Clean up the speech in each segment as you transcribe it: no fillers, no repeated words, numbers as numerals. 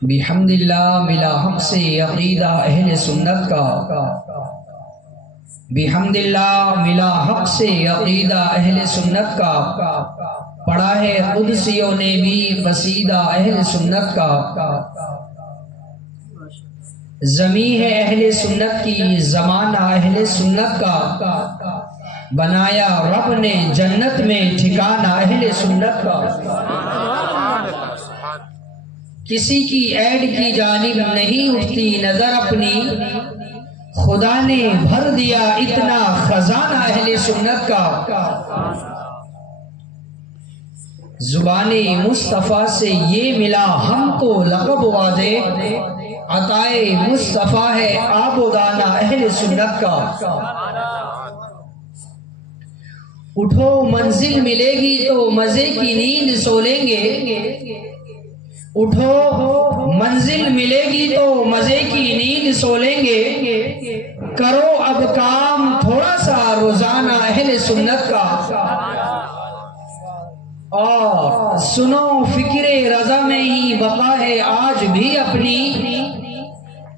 بحمد اللہ ملا حق سے عقیدہ اہل سنت کا، بحمد اللہ ملا حق سے عقیدہ اہل سنت کا، پڑھا ہے قدسیوں نے بھی قصیدہ اہل سنت کا، زمین ہے اہل سنت کی زمانہ اہل سنت کا، بنایا رب نے جنت میں ٹھکانہ اہل سنت کا، کسی کی ایڈ کی جانب نہیں اٹھتی نظر اپنی، خدا نے بھر دیا اتنا خزانہ اہل سنت کا، زبان مصطفیٰ سے یہ ملا ہم کو لقب وعدے، عطائے مصطفیٰ ہے آب و دانہ اہل سنت کا، اٹھو منزل ملے گی تو مزے کی نیند سو لیں گے، اٹھو منزل ملے گی تو مزے کی نیند سو لیں گے، کرو اب کام تھوڑا سا روزانہ اہل سنت کا، اور سنو فکر رضا میں ہی بقا ہے آج بھی اپنی،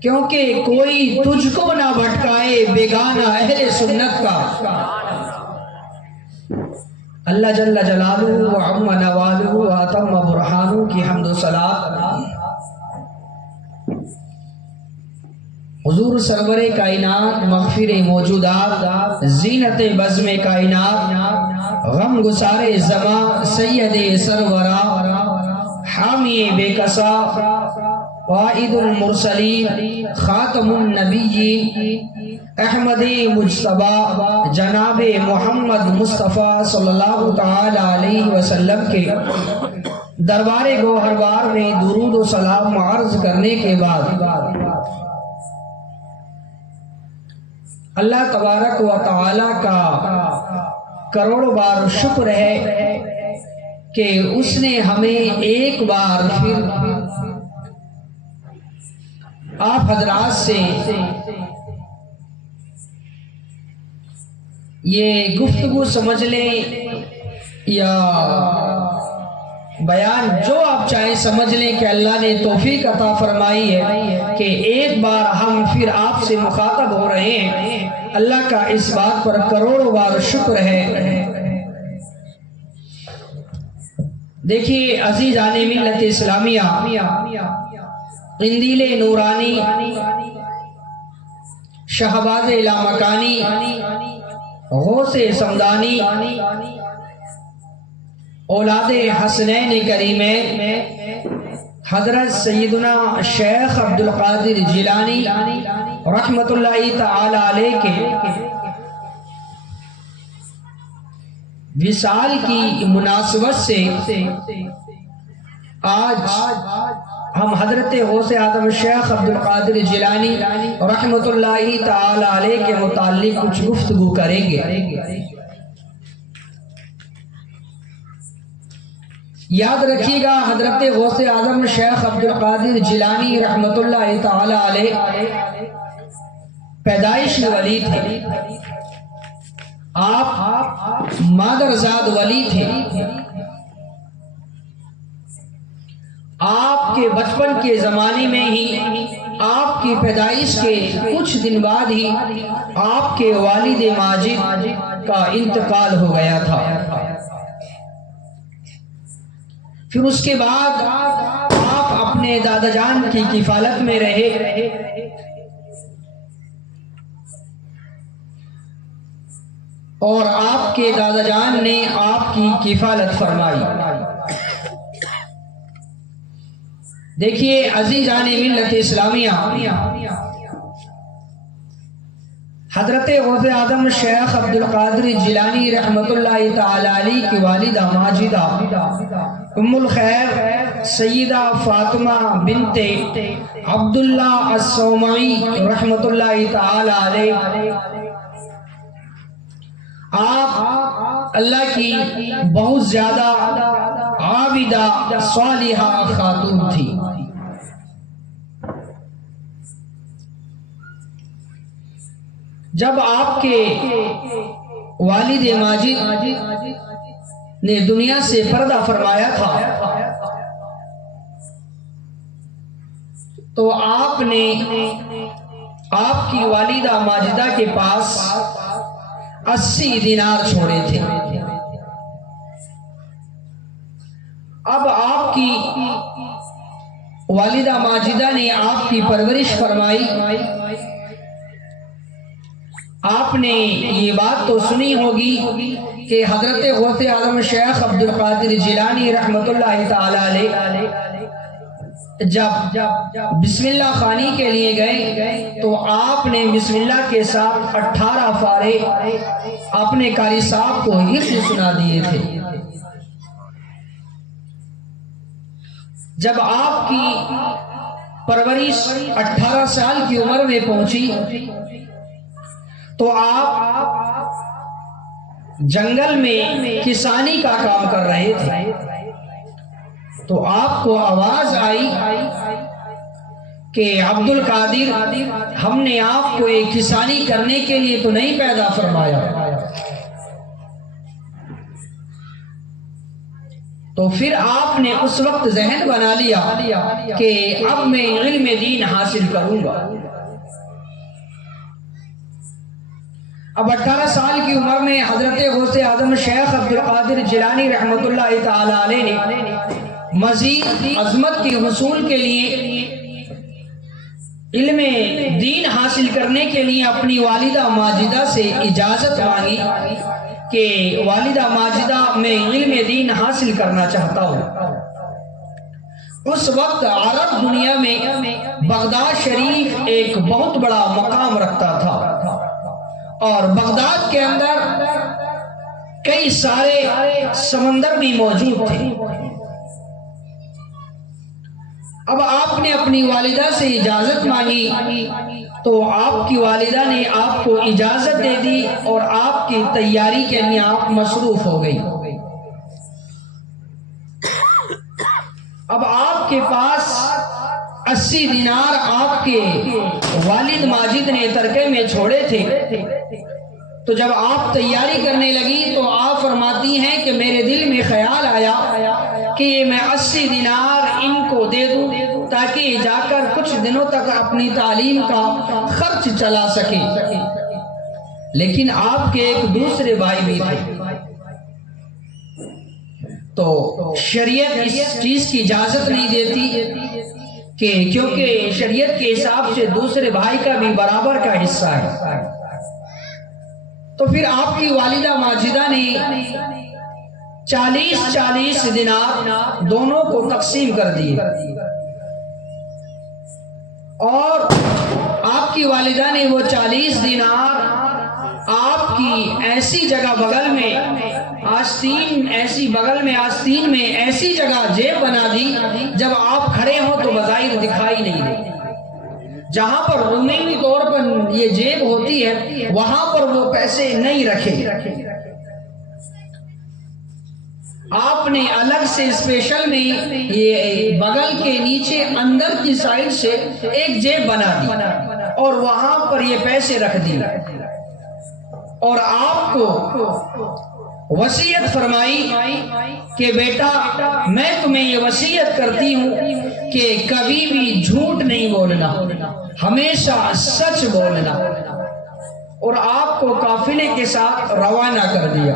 کیونکہ کوئی تجھ کو نہ بھٹکائے بیگانہ اہل سنت کا، اللہ جل جلالہ وعم نوالہ واتم برہانہ کی حمد و صلاۃ حضور سرور کائنات، مغفر موجودات، زینت بزم کائنات، غم گسار زمان، سید سرورا، حامی بے کسا، قائد المرسلین، خاتم النبیین، احمد مجتبی جناب محمد مصطفیٰ صلی اللہ تعالی علیہ وسلم کے دربار گوہربار میں درود و سلام عرض کرنے کے بعد اللہ تبارک و تعالی کا کروڑ بار شکر ہے کہ اس نے ہمیں ایک بار پھر آپ حضرات سے یہ گفتگو سمجھ لیں یا بیان جو آپ چاہیں سمجھ لیں کہ اللہ نے توفیق عطا فرمائی ہے کہ ایک بار ہم پھر آپ سے مخاطب ہو رہے ہیں، اللہ کا اس بات پر کروڑوں بار شکر ہے۔ دیکھیے عزیزان ملت اسلامیہ، قندیل نورانی، شہباز لامکانی، غوث سمدانی، اولاد حسنین کریمین، حضرت سیدنا شیخ عبدالقادر جیلانی رحمت اللہ تعالی علیہ کے وصال کی مناسبت سے آج ہم حضرت غوث اعظم شیخ عبدالقادر جیلانی رحمت اللہ تعالی علیہ کے متعلق کچھ گفتگو کریں گے۔ یاد رکھیے گا حضرت غوث اعظم شیخ عبدالقادر جیلانی رحمت اللہ تعالی علیہ پیدائش ولی تھے، آپ مادرزاد ولی تھے، آپ کے بچپن کے زمانے میں ہی آپ کی پیدائش کے کچھ دن بعد ہی آپ کے والد ماجد کا انتقال ہو گیا تھا، پھر اس کے بعد آپ اپنے دادا جان کی کفالت میں رہے، اور آپ کے دادا جان نے آپ کی کفالت فرمائی۔ دیکھیے عزیزان ملت اسلامیہ، حضرت غوث اعظم شیخ عبدالقادر جیلانی رحمت اللہ تعالی علیہ کی والدہ ماجدہ ام الخیر سیدہ فاطمہ بنت عبداللہ الصومعی رحمت اللہ تعالی علیہ، آپ اللہ کی بہت زیادہ عابدہ صالحہ خاتون تھی۔ جب آپ کے والد ماجد نے دنیا سے پردہ فرمایا تھا تو آپ نے آپ کی والدہ ماجدہ کے پاس 80 دینار چھوڑے تھے۔ اب آپ کی والدہ ماجدہ نے آپ کی پرورش فرمائی۔ آپ نے یہ بات تو سنی ہوگی کہ حضرت غوث اعظم شیخ عبد القادر جیلانی رحمت اللہ تعالی علیہ جب بسم اللہ خوانی کے لیے گئے تو آپ نے بسم اللہ کے ساتھ 18 پارے اپنے قاری صاحب کو حفظ سنا دیے تھے۔ جب آپ کی پرورش 18 سال کی عمر میں پہنچی تو آپ جنگل میں کسانی کا کام کر رہے تھے، تو آپ کو آواز آئی کہ عبد القادر، ہم نے آپ کو ایک کسانی کرنے کے لیے تو نہیں پیدا فرمایا۔ تو پھر آپ نے اس وقت ذہن بنا لیا کہ اب میں علم دین حاصل کروں گا۔ اب 18 سال کی عمر میں حضرت غوث اعظم شیخ عبد القادر جیلانی رحمت اللہ تعالی علیہ نے مزید عظمت کے حصول کے لیے، علم دین حاصل کرنے کے لیے اپنی والدہ ماجدہ سے اجازت مانگی کہ والدہ ماجدہ میں علم دین حاصل کرنا چاہتا ہوں۔ اس وقت عرب دنیا میں بغداد شریف ایک بہت بڑا مقام رکھتا تھا، اور بغداد کے اندر کئی سارے سمندر بھی موجود تھے۔ اب آپ نے اپنی والدہ سے اجازت مانگی تو آپ کی والدہ نے آپ کو اجازت دے دی اور آپ کی تیاری کے لیے آپ مصروف ہو گئی۔ اب آپ کے پاس 80 دینار آپ کے والد ماجد نے ترکے میں چھوڑے تھے، تو جب آپ تیاری کرنے لگی تو آپ فرماتی ہیں کہ میرے دل میں خیال آیا کہ میں 80 دینار ان کو دے دوں تاکہ جا کر کچھ دنوں تک اپنی تعلیم کا خرچ چلا سکے۔ لیکن آپ کے ایک دوسرے بھائی بھی تھے، تو شریعت اس چیز کی اجازت نہیں دیتی کہ کیونکہ شریعت کے حساب سے دوسرے بھائی کا بھی برابر کا حصہ ہے۔ تو پھر آپ کی والدہ ماجدہ نے 40 دینار دونوں کو تقسیم کر دیے، اور آپ کی والدہ نے وہ 40 دینار آپ کی ایسی جگہ بغل میں آستین میں ایسی جگہ جیب بنا دی جب آپ کھڑے ہوں تو بظاہر دکھائی نہیں دے۔ جہاں پر عمومی طور پر یہ جیب ہوتی ہے وہاں پر وہ پیسے نہیں رکھے۔ آپ نے الگ سے اسپیشل میں یہ بغل کے نیچے اندر کی سائڈ سے ایک جیب بنا دی اور وہاں پر یہ پیسے رکھ دی، اور آپ کو وصیت فرمائی کہ بیٹا میں تمہیں یہ وصیت کرتی ہوں کہ کبھی بھی جھوٹ نہیں بولنا، ہمیشہ سچ بولنا، اور آپ کو قافلے کے ساتھ روانہ کر دیا۔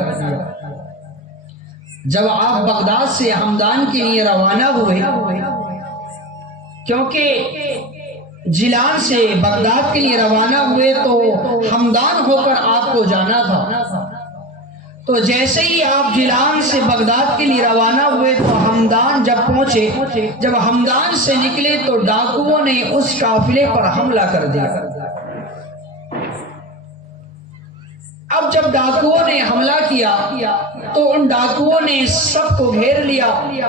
جب آپ بغداد سے ہمدان کے لیے روانہ ہوئے، کیونکہ جیلان سے بغداد کے لیے روانہ ہوئے تو ہمدان ہو کر آپ کو جانا تھا، تو جیسے ہی آپ جیلان سے بغداد کے لیے روانہ ہوئے تو ہمدان جب پہنچے، جب ہمدان سے نکلے تو ڈاکوؤں نے اس قافلے پر حملہ کر دیا۔ اب جب ڈاکوؤں نے حملہ کیا تو ان ڈاکوؤں نے سب کو گھیر لیا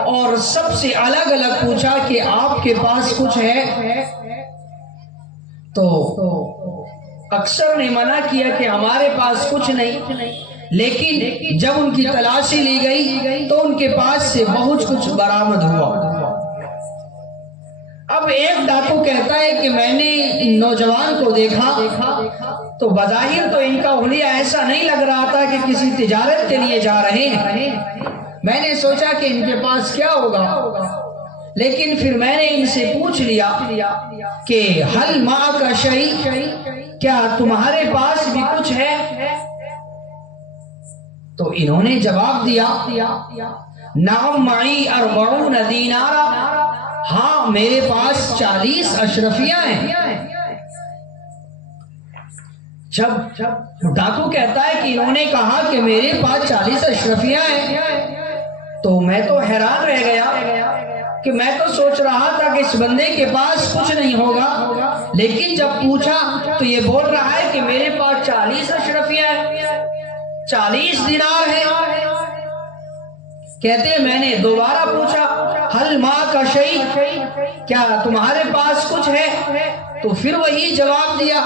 اور سب سے الگ الگ پوچھا کہ آپ کے پاس کچھ ہے؟ تو اکثر نے منع کیا کہ ہمارے پاس کچھ نہیں، لیکن جب ان کی تلاشی لی گئی تو ان کے پاس سے بہت کچھ برآمد ہوا۔ اب ایک ڈاکو کہتا ہے کہ میں نے ان نوجوان کو دیکھا تو بظاہر تو ان کا حلیہ ایسا نہیں لگ رہا تھا کہ کسی تجارت کے لیے جا رہے ہیں، میں نے سوچا کہ ان کے پاس کیا ہوگا، لیکن پھر میں نے ان سے پوچھ لیا کہ حل معک شیء، کیا تمہارے پاس بھی کچھ ہے؟ تو انہوں نے جواب دیا نعم معی 40 دینارا، ہاں میرے پاس 40 اشرفیاں ہیں۔ جب ڈاکو کہتا ہے کہ انہوں نے کہا کہ میرے پاس 40 اشرفیاں ہیں، تو میں تو حیران رہ گیا کہ میں تو سوچ رہا تھا کہ اس بندے کے پاس کچھ نہیں ہوگا، لیکن جب پوچھا تو یہ بول رہا ہے کہ میرے پاس 40 اشرفیاں ہیں، 40 دینار ہیں۔ کہتے ہیں میں نے دوبارہ پوچھا حل معک شیء، کیا تمہارے پاس کچھ ہے؟ تو پھر وہی جواب دیا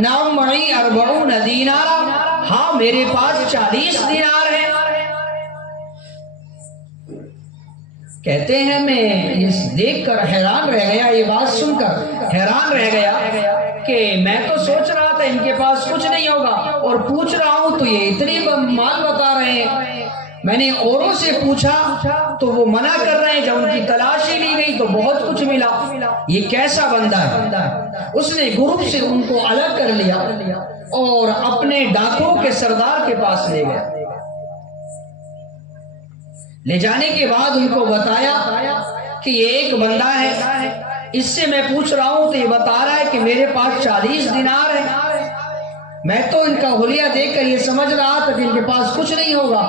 نعم معی 40 دینارا، ہاں میرے پاس 40 دینار ہیں۔ کہتے ہیں میں یہ دیکھ کر حیران رہ گیا، یہ بات سن کر حیران رہ گیا کہ میں تو سوچ رہا تھا ان کے پاس کچھ نہیں ہوگا، اور پوچھ رہا ہوں تو یہ اتنے مال بتا رہے ہیں۔ میں نے اوروں سے پوچھا تو وہ منع کر رہے ہیں، جب ان کی تلاشی لی گئی تو بہت کچھ ملا۔ یہ کیسا بندہ ہے؟ اس نے گروپ سے ان کو الگ کر لیا اور اپنے ڈاکو کے سردار کے پاس لے گیا۔ لے جانے کے بعد ان کو بتایا کہ یہ ایک بندہ ہے، اس سے میں پوچھ رہا ہوں تو یہ بتا رہا ہے کہ میرے پاس 40 دینار ہے۔ میں تو ان کا حلیہ دیکھ کر یہ سمجھ رہا تھا کہ ان کے پاس کچھ نہیں ہوگا،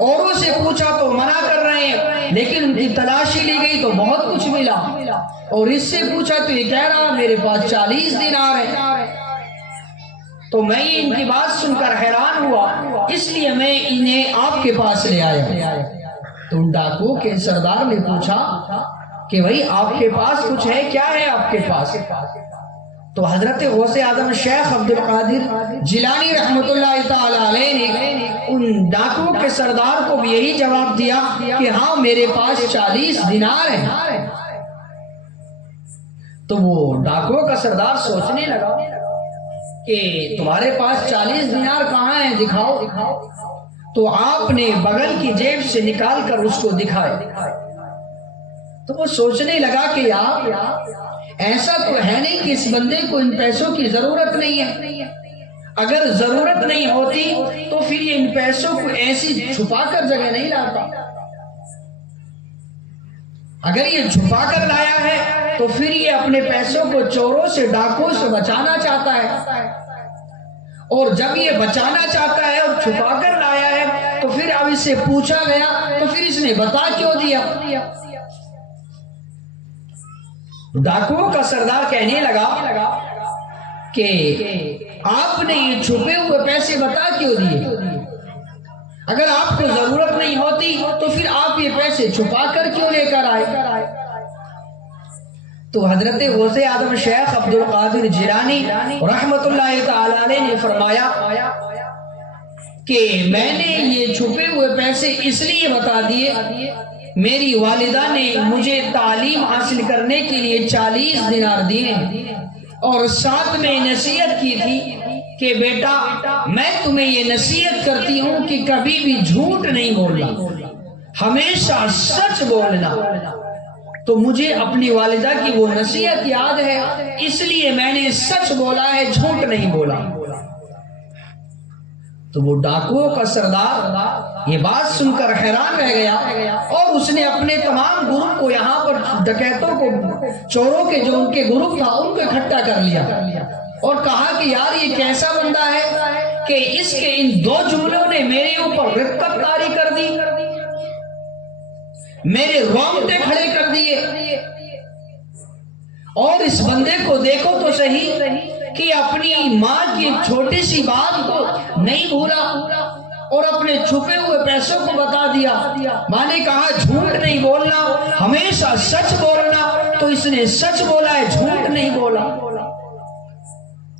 اوروں سے پوچھا تو منع کر رہے ہیں، لیکن ان کی تلاشی لی گئی تو بہت کچھ ملا، اور اس سے پوچھا تو یہ کہہ رہا میرے پاس 40 دینار ہے۔ تو میں ان کی بات سن کر حیران ہوا، اس لیے میں انہیں آپ کے پاس لے آیا۔ تو ان ڈاکو کے سردار نے پوچھا کہ بھائی آپ کے پاس کچھ ہے، کیا ہے آپ کے پاس؟ تو حضرت غوث اعظم شیخ عبد القادر جیلانی رحمۃ اللہ تعالی علیہ نے ان ڈاکو کے سردار کو بھی یہی جواب دیا کہ ہاں میرے پاس 40 دینار ہیں۔ تو وہ ڈاکو کا سردار سوچنے لگا کہ تمہارے پاس 40 دینار کہاں ہیں، دکھاؤ۔ تو آپ نے بغل کی جیب سے نکال کر اس کو دکھائے۔ تو وہ سوچنے لگا کہ یار ایسا تو ہے نہیں کہ اس بندے کو ان پیسوں کی ضرورت نہیں ہے، اگر ضرورت نہیں ہوتی تو پھر یہ ان پیسوں کو ایسی چھپا کر جگہ نہیں لاتا، اگر یہ چھپا کر لایا ہے تو پھر یہ اپنے پیسوں کو چوروں سے ڈاکوں سے بچانا چاہتا ہے، اور جب یہ بچانا چاہتا ہے اور چھپا کر لایا ہے تو پھر اب اس سے پوچھا گیا تو پھر اس نے بتا کیوں دیا؟ ڈاکوؤں کا سردار کہنے لگا کہ آپ نے یہ چھپے ہوئے پیسے بتا کیوں دیے؟ اگر آپ کو ضرورت نہیں ہوتی تو پھر آپ یہ پیسے چھپا کر کیوں لے کر آئے؟ تو حضرت غوث اعظم شیخ عبد القادر جیلانی رحمۃ اللہ تعالی علیہ نے فرمایا کہ میں نے یہ چھپے ہوئے پیسے اس لیے بتا دیے، میری والدہ نے مجھے تعلیم حاصل کرنے کے لیے 40 دینار دیے، اور ساتھ میں نصیحت کی تھی کہ بیٹا میں تمہیں یہ نصیحت کرتی ہوں کہ کبھی بھی جھوٹ نہیں بولنا، ہمیشہ سچ بولنا۔ تو مجھے اپنی والدہ کی وہ نصیحت یاد ہے، اس لیے میں نے سچ بولا ہے، جھوٹ نہیں بولا۔ تو وہ ڈاکوؤں کا سردار یہ بات سن کر حیران رہ گیا، اور اس نے اپنے تمام گروپ کو یہاں پر ڈکیتوں کو، چوروں کے جو ان کے گروپ تھا ان کو اکٹھا کر لیا، اور کہا کہ یار یہ کیسا بندہ ہے کہ اس کے ان 2 جملوں نے میرے اوپر رقت طاری کر دی، میرے رونگٹے کھڑے کر دیے، اور اس بندے کو دیکھو تو صحیح کہ اپنی ماں کی چھوٹی سی بات کو نہیں بھولا اور اپنے چھپے ہوئے پیسوں کو بتا دیا۔ ماں نے کہا جھوٹ نہیں بولنا، ہمیشہ سچ بولنا، تو اس نے سچ بولا ہے، جھوٹ نہیں بولا۔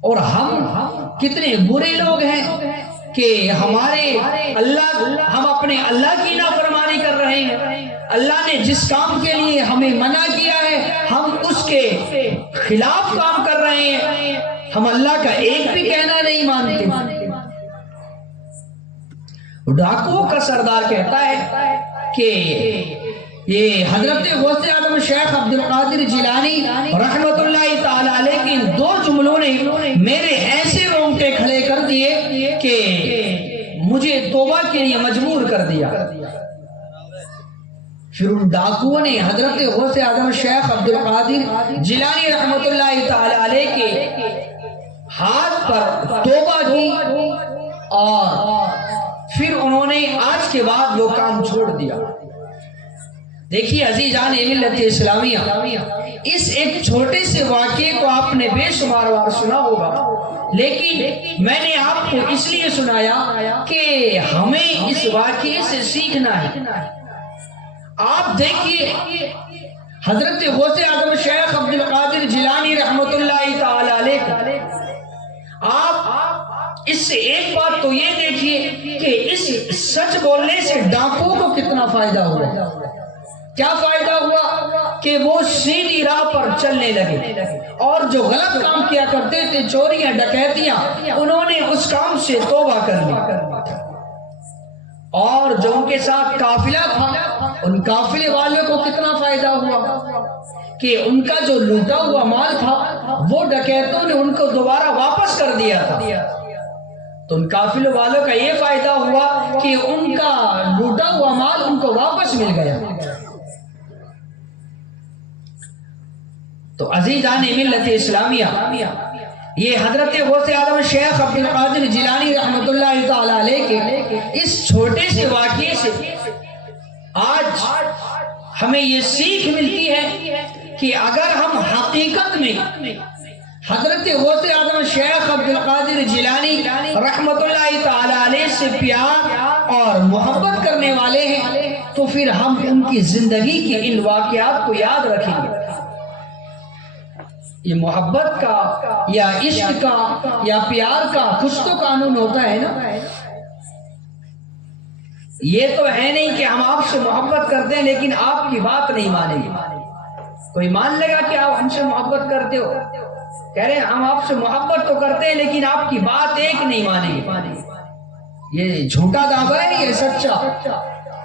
اور ہم کتنے برے لوگ ہیں کہ ہمارے ہم اپنے اللہ کی نافرمانی کر رہے ہیں، اللہ نے جس کام کے لیے ہمیں منع کیا ہے ہم اس کے خلاف کام کر رہے ہیں، ہم اللہ کا ایک بھی کہنا نہیں مانتے۔ ڈاکوؤں کا سردار کہتا ہے کہ یہ حضرت غوث اعظم شیخ عبد القادر جیلانی رحمت اللہ تعالی علیہ کے ان دو جملوں نے میرے ایسے رونگٹے کھڑے کر دیے کہ مجھے توبہ کے لیے مجبور کر دیا۔ پھر ان ڈاکوؤں نے حضرت غوث اعظم شیخ عبد القادر جیلانی رحمت اللہ تعالی علیہ کے ہاتھ پر توبہ کی اور پھر انہوں نے آج کے بعد وہ کام چھوڑ دیا۔ دیکھیے عزیزان ملت اسلامیہ، اس ایک چھوٹے سے واقعے کو آپ نے بے شمار بار سنا ہوگا، لیکن میں نے آپ کو اس لیے سنایا کہ ہمیں اس واقعے سے سیکھنا ہے۔ آپ دیکھیے حضرت غوث اعظم شیخ عبد القادر جیلانی رحمت اللہ تعالی علیہ، آپ اس سے ایک بات تو یہ دیکھیے کہ اس سچ بولنے سے ڈاکوؤں کو کتنا فائدہ ہوا۔ کیا فائدہ ہوا کہ وہ سیدھی راہ پر چلنے لگے، اور جو غلط کام کیا کرتے تھے، چوریاں ڈکیتیاں، انہوں نے اس کام سے توبہ کر لی۔ اور جو ان کے ساتھ قافلہ تھا، ان قافلے والوں کو کتنا فائدہ ہوا کہ ان کا جو لوٹا ہوا مال تھا وہ ڈکیتوں نے ان کو دوبارہ واپس کر دیا تھا۔ تو ان قافلے والوں کا یہ فائدہ ہوا کہ ان کا لوٹا ہوا مال ان کو واپس مل گیا۔ تو عزیزان ملت اسلامیہ، یہ حضرت غوث اعظم شیخ عبد القادر جیلانی رحمت اللہ تعالی علیہ کے اس چھوٹے سے واقعے سے آج ہمیں یہ سیکھ ملتی ہے کہ اگر ہم حقیقت میں حضرت غوث اعظم شیخ عبد القادر جیلانی رحمت اللہ تعالی علیہ سے پیار اور محبت کرنے والے ہیں تو پھر ہم ان کی زندگی کے ان واقعات کو یاد رکھیں گے۔ یہ محبت کا یا عشق کا یا پیار کا کچھ تو قانون ہوتا ہے نا۔ یہ تو ہے نہیں کہ ہم آپ سے محبت کرتے ہیں لیکن آپ کی بات نہیں مانیں گے۔ کوئی مان لے گا کہ آپ ہم سے محبت کرتے ہو، کہہ رہے ہیں ہم آپ سے محبت تو کرتے ہیں لیکن آپ کی بات ایک نہیں مانیں گے۔ یہ جھوٹا دعویٰ ہے، یہ سچا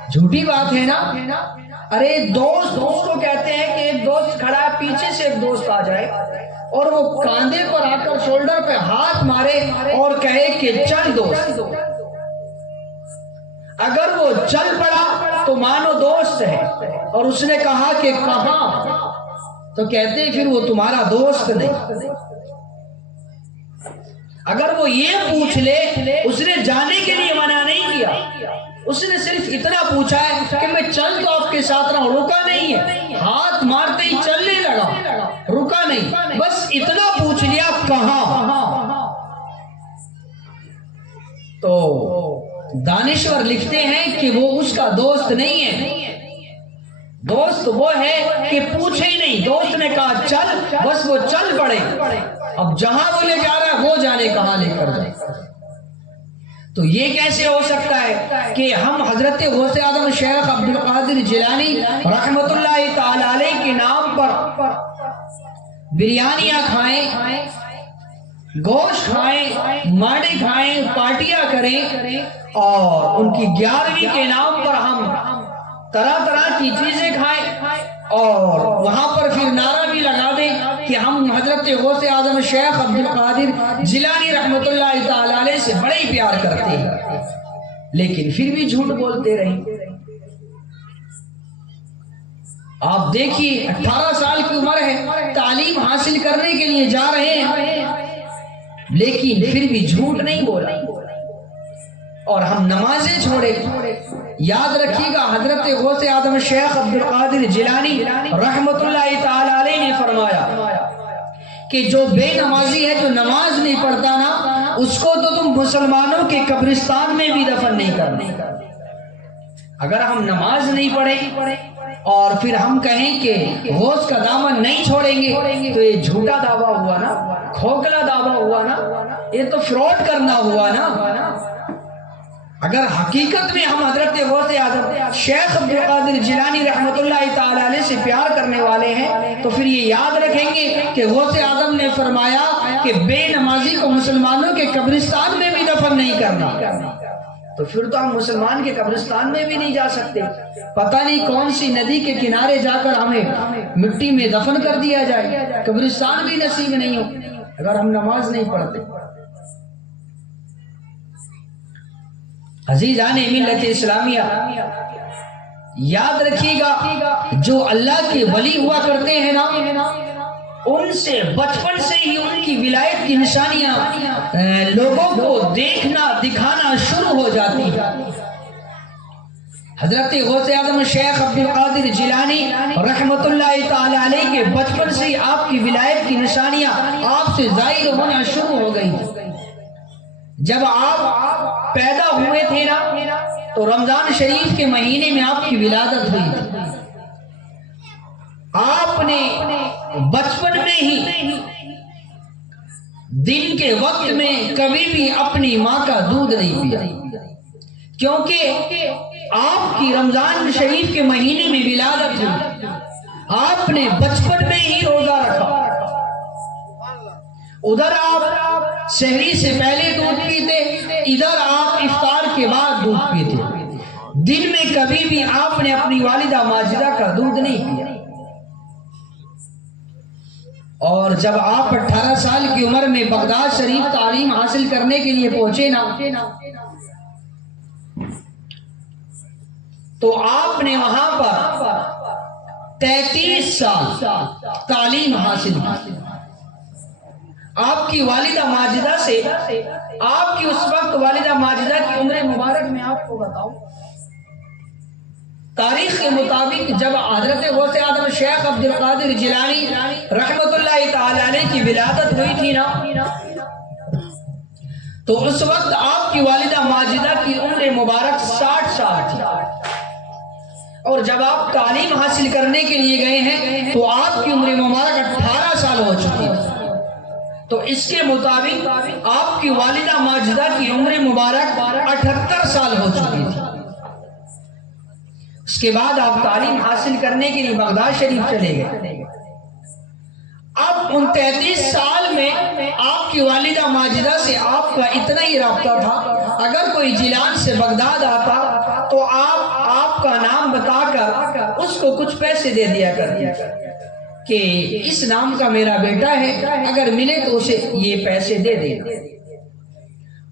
جھوٹی بات ہے نا۔ ارے دوست کو کہتے ہیں کہ ایک دوست کھڑا ہے، پیچھے سے ایک دوست آ جائے اور وہ کاندھے پر آ کر شولڈر پہ ہاتھ مارے اور کہے کہ چل دوست، اگر وہ چل پڑا تو مانو دوست ہے، اور اس نے کہا کہ کہاں، تو کہتے ہیں پھر وہ تمہارا دوست نہیں۔ اگر وہ یہ پوچھ لے، اس نے جانے کے لیے منع نہیں کیا، اس نے صرف اتنا پوچھا ہے کہ میں چل تو آپ کے ساتھ رہا ہوں، رکا نہیں ہے، ہاتھ مارتے ہی چلنے لگا، رکا نہیں، بس اتنا پوچھ لیا کہاں۔ تو دانشور لکھتے ہیں کہ وہ اس کا دوست نہیں ہے، دوست وہ ہے کہ پوچھے ہی نہیں، دوست نے کہا چل، بس وہ چل پڑے، اب جہاں وہ لے جا رہا ہے وہ جانے کہاں لے کر جائے۔ تو یہ کیسے ہو سکتا ہے کہ ہم حضرت غوث اعظم شیخ عبد القادر جیلانی رحمت اللہ تعالی علیہ کے نام پر بریانیاں کھائیں، گوشت کھائیں، ماڑے کھائیں، پارٹیاں کریں، اور ان کی 11ویں کے نام پر ہم طرح طرح کی چیزیں کھائیں، اور وہاں پر پھر نعرہ بھی لگا دیں کہ ہم حضرت غوث اعظم شیخ عبد القادر جیلانی رحمت اللہ تعالی علیہ سے بڑے ہی پیار کرتے ہیں، لیکن پھر بھی جھوٹ بولتے رہیں۔ آپ دیکھیے 18 سال کی عمر ہے، تعلیم حاصل کرنے کے لیے جا رہے ہیں، لیکن پھر بھی جھوٹ نہیں بولا، اور ہم نمازیں چھوڑے۔ یاد رکھیے گا حضرت غوث اعظم شیخ عبد القادر جیلانی رحمت اللہ تعالی علیہ نے فرمایا کہ جو بے نمازی ہے، جو نماز نہیں پڑھتا نا، اس کو تو تم مسلمانوں کے قبرستان میں بھی دفن نہیں کرنے۔ اگر ہم نماز نہیں پڑھیں اور پھر ہم کہیں کہ غوث کا دامن نہیں چھوڑیں گے تو یہ جھوٹا دعویٰ ہوا نا، کھوکھلا دعویٰ ہوا نا، یہ تو فراڈ کرنا ہوا نا۔ اگر حقیقت میں ہم حضرت غوث اعظم شیخ عبد القادر جیلانی رحمت اللہ تعالی علیہ سے پیار کرنے والے ہیں تو پھر یہ یاد رکھیں گے کہ غوث اعظم نے فرمایا کہ بے نمازی کو مسلمانوں کے قبرستان میں بھی دفن نہیں کرنا۔ تو پھر تو ہم مسلمان کے قبرستان میں بھی نہیں جا سکتے، پتہ نہیں کون سی ندی کے کنارے جا کر ہمیں مٹی میں دفن کر دیا جائے، قبرستان بھی نصیب نہیں ہو اگر ہم نماز نہیں پڑھتے۔ عزیزان ملت اسلامیہ، یاد رکھیے گا جو اللہ کے ولی ہوا کرتے ہیں نا، ان سے بچپن سے ہی ان کی ولایت کی نشانیاں لوگوں کو دیکھنا دکھانا شروع ہو جاتی ہیں۔ حضرت غوث اعظم شیخ عبد القادر جیلانی رحمت اللہ تعالی علیہ کے بچپن سے ہی آپ کی ولایت کی نشانیاں آپ سے ظاہر ہونا شروع ہو گئی۔ جب آپ پیدا ہوئے تھے نا تو رمضان شریف کے مہینے میں آپ کی ولادت ہوئی تھی۔ آپ نے بچپن میں ہی دن کے وقت میں کبھی بھی اپنی ماں کا دودھ نہیں پیا، کیونکہ آپ کی رمضان شریف کے مہینے میں ولادت ہوئی، آپ نے بچپن میں ہی روزہ رکھا۔ ادھر آپ سحری سے پہلے دودھ پیتے، ادھر آپ افطار کے بعد دودھ پیتے، دن میں کبھی بھی آپ نے اپنی والدہ ماجدہ کا دودھ نہیں پیا۔ اور جب آپ 18 سال کی عمر میں بغداد شریف تعلیم حاصل کرنے کے لیے پہنچے نا تو آپ نے وہاں پر 33 سال تعلیم حاصل کی۔ آپ کی والدہ ماجدہ سے، آپ کی اس وقت والدہ ماجدہ کی عمر مبارک میں آپ کو بتاؤں، تاریخ کے مطابق جب حضرت غوث اعظم شیخ عبد القادر جیلانی رحمت اللہ تعالی علیہ کی ولادت ہوئی تھی نا تو اس وقت آپ کی والدہ ماجدہ کی عمر مبارک 60 سال تھی، اور جب آپ تعلیم حاصل کرنے کے لیے گئے ہیں تو آپ کی عمر مبارک 18 سال ہو چکی ہے۔ تو اس کے مطابق آپ کی والدہ ماجدہ کی عمر مبارک 78 سال ہو چکی تھی۔ اس کے بعد آپ تعلیم حاصل کرنے کے لیے بغداد شریف چلے گئے۔ اب ان 33 سال میں آپ کی والدہ ماجدہ سے آپ کا اتنا ہی رابطہ تھا، اگر کوئی جیلان سے بغداد آتا تو آپ کا نام بتا کر اس کو کچھ پیسے دے دیا کرتے کہ اس نام کا میرا بیٹا ہے، اگر ملے تو اسے یہ پیسے دے دینا۔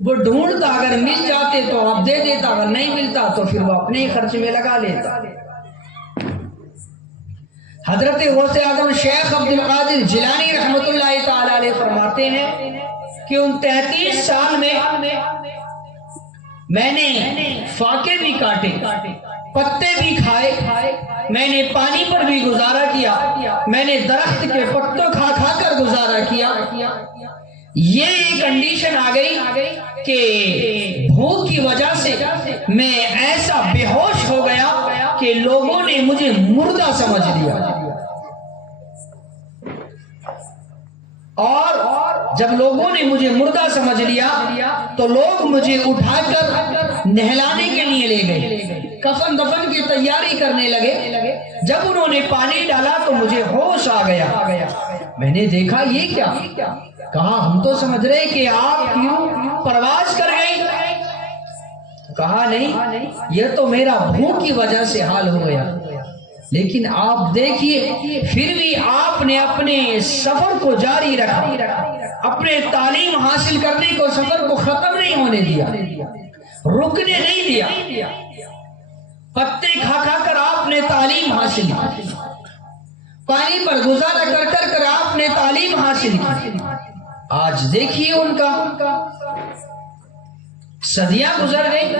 وہ ڈھونڈتا، اگر مل جاتے تو آپ دے دیتا، اگر نہیں ملتا تو پھر وہ اپنے خرچ میں لگا لیتا۔ حضرت غوث اعظم شیخ عبد القادر جیلانی رحمت اللہ تعالی علیہ فرماتے ہیں کہ ان 33 سال میں نے فاقے بھی کاٹے، پتے بھی کھائے، میں نے پانی پر بھی گزارا کیا، میں نے درخت کے پتوں کھا کھا کر گزارا کیا۔ یہ ایک کنڈیشن آ گئی کہ بھوک کی وجہ سے میں ایسا بے ہوش ہو گیا کہ لوگوں نے مجھے مردہ سمجھ لیا، اور جب لوگوں نے مجھے مردہ سمجھ لیا تو لوگ مجھے اٹھا کر نہلانے کے لیے لے گئے، کفن دفن کی تیاری کرنے لگے۔ جب انہوں نے پانی ڈالا تو مجھے ہوش آ گیا، میں نے دیکھا یہ کیا، کہا ہم تو سمجھ رہے کہ آپ کیوں پرواز کر گئی، کہا نہیں، یہ تو میرا بھوک کی وجہ سے حال ہو گیا، لیکن آپ دیکھیے پھر بھی آپ نے اپنے سفر کو جاری رکھا، اپنے تعلیم حاصل کرنے کو سفر کو ختم نہیں ہونے دیا، رکنے نہیں دیا، پتے کھا کھا کر آپ نے تعلیم حاصل کی، پانی پر گزارا کر کر آپ نے تعلیم حاصل کی۔ آج دیکھیے ان کا صدیاں گزر گئی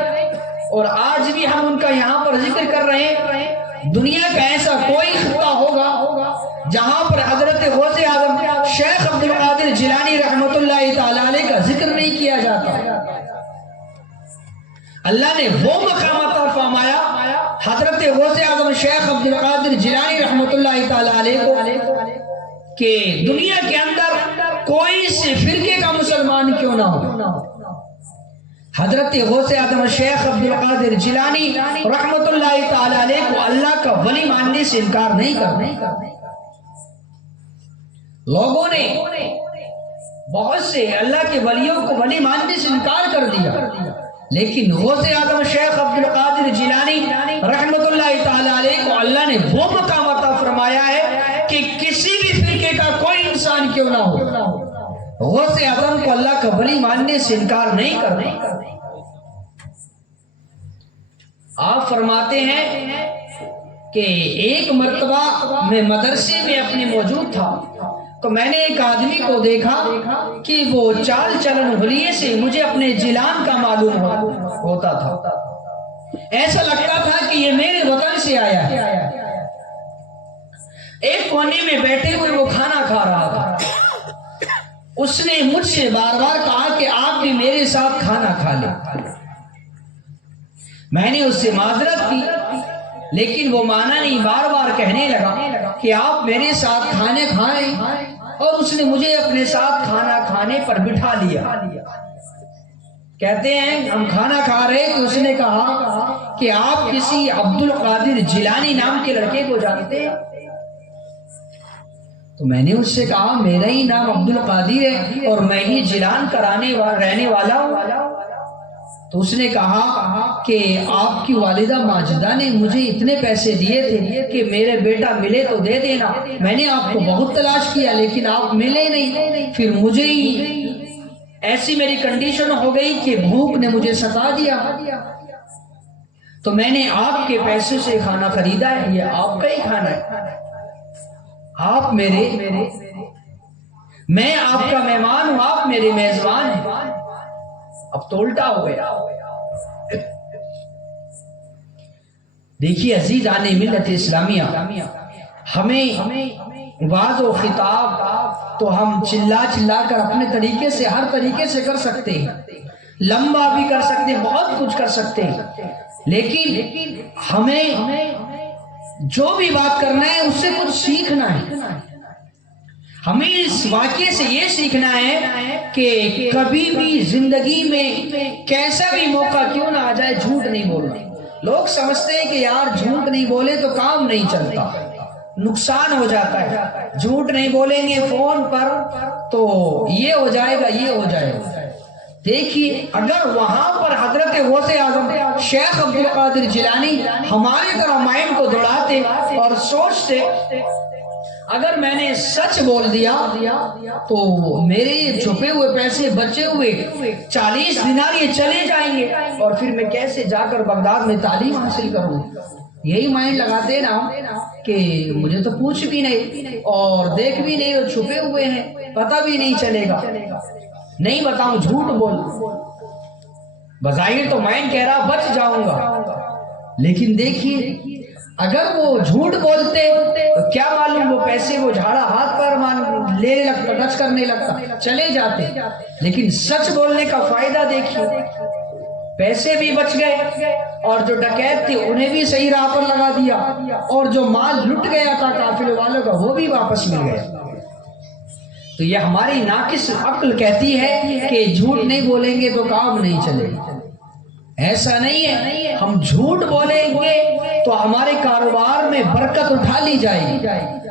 اور آج بھی ہم ان کا یہاں پر ذکر کر رہے ہیں۔ دنیا کا ایسا کوئی خطہ ہوگا جہاں پر حضرت غوث اعظم شیخ عبد القادر جیلانی رحمت اللہ تعالی علیہ کا ذکر نہیں کیا جاتا۔ اللہ نے وہ مقام عطا فرمایا حضرت غوث اعظم شیخ عبد القادر جیلانی رحمت اللہ تعالی علیہ کو کہ دنیا کے اندر کوئی سے فرقے کا مسلمان کیوں نہ ہو، حضرت غوث اعظم شیخ عبد القادر جیلانی رحمت اللہ تعالی علیہ کو اللہ کا ولی ماننے سے انکار نہیں کرنا۔ لوگوں نے بہت سے اللہ کے ولیوں کو ولی ماننے سے انکار کر دیا، لیکن غوث اعظم شیخ عبد القادر جیلانی رحمۃ اللہ تعالی علیہ کو اللہ نے وہ مقام عطا فرمایا ہے کہ کسی بھی فرقے کا کوئی انسان کیوں نہ ہو، غوث اعظم کو اللہ کا ولی ماننے سے انکار نہیں کرنا۔ آپ فرماتے ہیں کہ ایک مرتبہ میں مدرسے میں اپنے موجود تھا تو میں نے ایک آدمی کو دیکھا کہ وہ چال چلن حلیے سے مجھے اپنے جیلان کا معلوم ہوتا تھا، ایسا لگتا تھا کہ یہ میرے وطن سے آیا ہے۔ ایک کونے میں بیٹھے ہوئے وہ کھانا کھا رہا تھا، اس نے مجھ سے بار بار کہا کہ آپ بھی میرے ساتھ کھانا کھا لیں۔ میں نے اس سے معذرت کی لیکن وہ مانا نہیں، بار بار کہنے لگا کہ آپ میرے ساتھ کھانے کھائیں، اور اس نے مجھے اپنے ساتھ کھانا کھانے پر بٹھا لیا۔ کہتے ہیں ہم کھانا کھا رہے تو اس نے کہا کہ آپ کسی عبد القادر جیلانی نام کے لڑکے کو جانتے ہیں؟ تو میں نے اس سے کہا میرا ہی نام عبد القادر ہے اور میں ہی جیلان کا رہنے والا ہوں۔ تو اس نے کہا کہ آپ کی والدہ ماجدہ نے مجھے اتنے پیسے دیے تھے کہ میرے بیٹا ملے تو دے دینا، میں نے آپ کو بہت تلاش کیا لیکن آپ ملے نہیں، پھر مجھے ہی ایسی میری کنڈیشن ہو گئی کہ بھوک نے مجھے ستا دیا، تو میں نے آپ کے پیسے سے کھانا خریدا ہے، یہ آپ کا ہی کھانا ہے، آپ میرے، میں آپ کا مہمان ہوں، آپ میرے میزبان ہیں۔ اب تو الٹا ہو گیا۔ دیکھیے عزیزان ملت اسلامیہ، ہمیں وعظ و خطاب تو ہم چلا چلا کر اپنے طریقے سے ہر طریقے سے کر سکتے ہیں، لمبا بھی کر سکتے ہیں، بہت کچھ کر سکتے ہیں، لیکن ہمیں جو بھی بات کرنا ہے اس سے کچھ سیکھنا ہے۔ ہمیں اس واقعے سے یہ سیکھنا ہے کہ کبھی بھی زندگی میں کیسا بھی موقع کیوں نہ آ جائے جھوٹ نہیں بولنا۔ لوگ سمجھتے ہیں کہ یار جھوٹ نہیں بولے تو کام نہیں چلتا، نقصان ہو جاتا ہے، جھوٹ نہیں بولیں گے فون پر تو یہ ہو جائے گا، یہ ہو جائے گا۔ دیکھیے اگر وہاں پر حضرت غوث اعظم شیخ عبد القادر جیلانی ہمارے طرح مائنڈ کو دوڑاتے اور سوچتے اگر میں نے سچ بول دیا تو میرے چھپے ہوئے پیسے بچے ہوئے 40 دینار یہ چلے جائیں گے، اور پھر میں کیسے جا کر بغداد میں تعلیم حاصل کروں؟ یہی مائنڈ لگاتے نا کہ مجھے تو پوچھ بھی نہیں اور دیکھ بھی نہیں اور چھپے ہوئے ہیں، پتہ بھی نہیں چلے گا، نہیں بتاؤں جھوٹ بول، بظاہر تو مائنڈ کہہ رہا بچ جاؤں گا، لیکن دیکھیے اگر وہ جھوٹ بولتے تو کیا معلوم وہ پیسے وہ جھاڑا ہاتھ پر لینے لگتا، ٹچ کرنے لگتا، چلے جاتے۔ لیکن سچ بولنے کا فائدہ دیکھیے، پیسے بھی بچ گئے اور جو ڈکیت تھے انہیں بھی صحیح راہ پر لگا دیا، اور جو مال لٹ گیا تھا قافلے والوں کا وہ بھی واپس مل گیا۔ تو یہ ہماری ناقص عقل کہتی ہے کہ جھوٹ نہیں بولیں گے تو کام نہیں چلے گا۔ ایسا نہیں ہے، ہم جھوٹ بولیں گے تو ہمارے کاروبار میں برکت اٹھا لی جائے گی،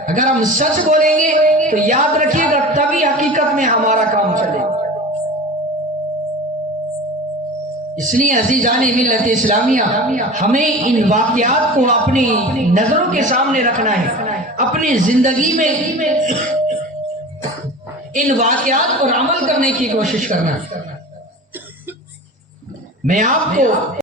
اگر ہم سچ بولیں گے تو یاد رکھیے گا تبھی حقیقت میں ہمارا کام چلے گا۔ اس لیے عزیزان ملت اسلامیہ ہمیں ان واقعات کو اپنی نظروں کے سامنے رکھنا ہے، اپنی زندگی میں ان واقعات پر عمل کرنے کی کوشش کرنا ہے۔ میں آپ کو